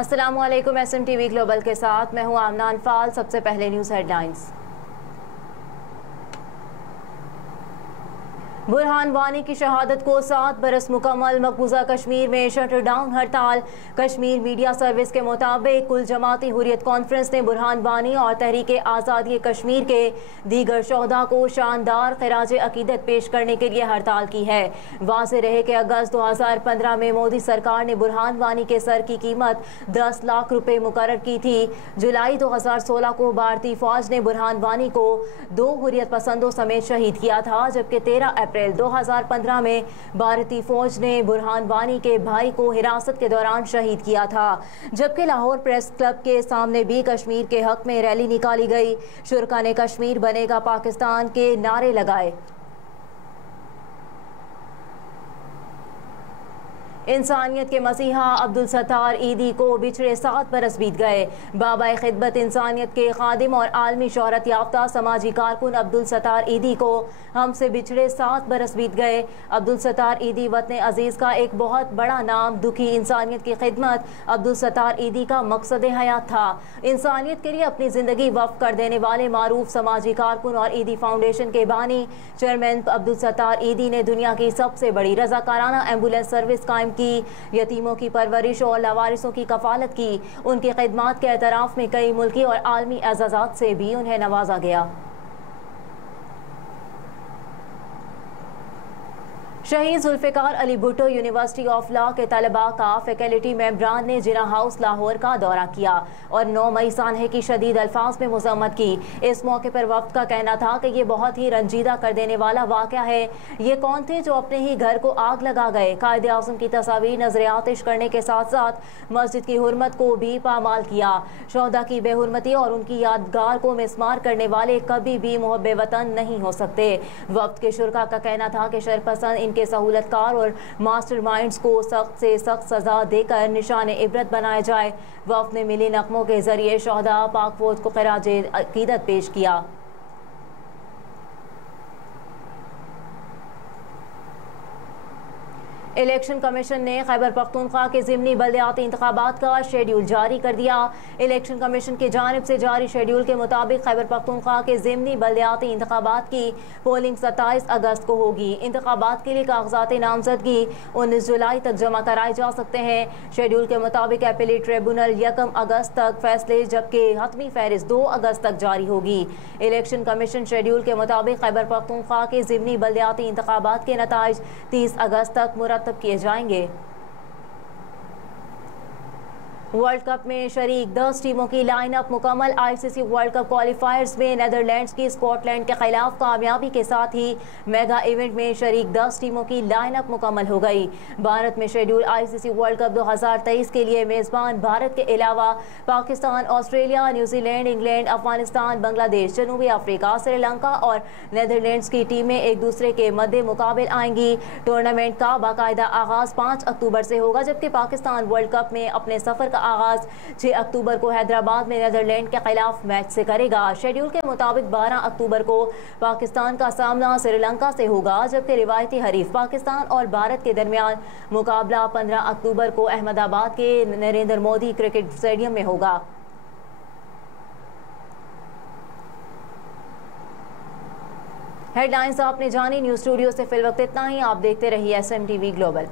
अस्सलामुअलैकुम। SMTV global के साथ मैं हूं आमना अनफाल। सबसे पहले न्यूज़ हेडलाइंस। बुरहान वानी की शहादत को 7 बरस मुकम्मल। मकबूजा कश्मीर में शटर डाउन हड़ताल। कश्मीर मीडिया सर्विस के मुताबिक कुल जमाती हुर्रियत कॉन्फ्रेंस ने बुरहान वानी और तहरीक आज़ादी कश्मीर के दीगर शोहदा को शानदार खिराज अकीदत पेश करने के लिए हड़ताल की है। वाज़ेह रहे कि अगस्त 2015 में मोदी सरकार ने बुरहान वानी के सर की कीमत 10 लाख रुपए मुकर्रर की थी। जुलाई 2016 को भारतीय फौज ने बुरहान वानी को 2 हुर्रियत पसंदों समेत शहीद किया था, जबकि 13 अप्रैल 2015 में भारतीय फौज ने बुरहान वानी के भाई को हिरासत के दौरान शहीद किया था। जबकि लाहौर प्रेस क्लब के सामने भी कश्मीर के हक में रैली निकाली गई। शुरका ने कश्मीर बनेगा पाकिस्तान के नारे लगाए। इंसानियत के मसीहा अब्दुल सत्तार ईदी को बिछड़े 7 बरस बीत गए। बाबाए खिदमत इंसानियत के खादिम और आलमी शोहरत याफ्ता समाजी कारकुन अब्दुल सत्तार ईदी को हमसे बिछड़े 7 बरस बीत गए। अब्दुल सत्तार ईदी वतन अजीज़ का एक बहुत बड़ा नाम, दुखी इंसानियत की खिदमत अब्दुल सत्तार ईदी का मकसद हयात था। इंसानियत के लिए अपनी ज़िंदगी वक्फ कर देने वाले मारूफ समाजी कारकुन और ईदी फाउंडेशन के बानी चेयरमैन अब्दुल सत्तार ईदी ने दुनिया की सबसे बड़ी रज़ाकाराना एम्बुलेंस सर्विस कायम की, यतीमों की परवरिश और लवारिसों की कफालत की। उनकी खिदमात के एतराफ़ में कई मुल्की और आलमी एजाज़ात से भी उन्हें नवाजा गया। Shaheed Zulfikar Ali Bhutto university of law के तलबा का फैकल्टी मेंबरान ने जिना हाउस लाहौर का दौरा किया और 9 मई सानहे की शदीद अल्फाज में मज़म्मत की। इस मौके पर वफ्द का कहना था कि ये बहुत ही रंजीदा कर देने वाला वाक़या है। ये कौन थे जो अपने ही घर को आग लगा गए? कायदे आज़म की तस्वीर नजर आतिश करने के साथ साथ मस्जिद की हुर्मत को भी पामाल किया। शोहदा की बेहुरमती और उनकी यादगार को मिसमार करने वाले कभी भी मुहब्बे वतन नहीं हो सकते। वफ्द के शुरका का कहना था कि शरपसंद इनके सहूलतकार और मास्टरमाइंड्स को सख्त से सख्त सजा देकर निशान इबरत बनाया जाए। वफ्द ने मिली नगमों के जरिए शोहदा पाक फौज को खिराज अकीदत पेश किया। इलेक्शन कमीशन ने खैबर पख्तूनख्वा के ज़िमनी बल्दियाती इंतखाबात का शेड्यूल जारी कर दिया। इलेक्शन कमीशन की जानिब से जारी शेड्यूल के मुताबिक खैबर पख्तूनख्वा के ज़िमनी बल्दियाती इंतखाबात की पोलिंग 27 अगस्त को होगी। इंतखाबात के लिए कागजात नामजदगी 19 जुलाई तक जमा कराए जा सकते हैं। शेड्यूल के मुताबिक अपीलेट ट्रिब्यूनल 1 अगस्त तक फैसले, जबकि हतमी फहरिस्त 2 अगस्त तक जारी होगी। इलेक्शन कमीशन शेड्यूल के मुताबिक खैबर पख्तूनख्वा के ज़िमनी बल्दियाती इंतखाबात के नताइज 30 अगस्त तक मुरतब किए जाएंगे। वर्ल्ड कप में शरीक 10 टीमों की लाइनअप मुकम्मल। ICC वर्ल्ड कप क्वालिफायर्स में नीदरलैंड्स की स्कॉटलैंड के खिलाफ कामयाबी के साथ ही मेगा इवेंट में शरीक 10 टीमों की लाइनअप मुकम्मल हो गई। भारत में शेड्यूल ICC वर्ल्ड कप 2023 के लिए मेज़बान भारत के अलावा Pakistan, Australia, New Zealand, England, Afghanistan, Bangladesh, जनूबी अफ्रीका, श्रीलंका और नीदरलैंड्स की टीमें एक दूसरे के मद्दे मुकाबिल आएंगी। टूर्नामेंट का बाकायदा आगाज 5 अक्टूबर से होगा, जबकि पाकिस्तान वर्ल्ड कप में अपने सफर का आगाज 6 अक्टूबर को हैदराबाद में नीदरलैंड के खिलाफ मैच से करेगा। शेड्यूल के मुताबिक 12 अक्टूबर को पाकिस्तान का सामना श्रीलंका से होगा, जबकि रिवायती हरीफ पाकिस्तान और भारत के दरमियान मुकाबला 15 अक्टूबर को अहमदाबाद के नरेंद्र मोदी क्रिकेट स्टेडियम में होगा। हेडलाइंस आपने जानी। न्यूज़ स्टूडियो से फिल वक्त इतना ही। आप देखते रहिए SMTV ग्लोबल।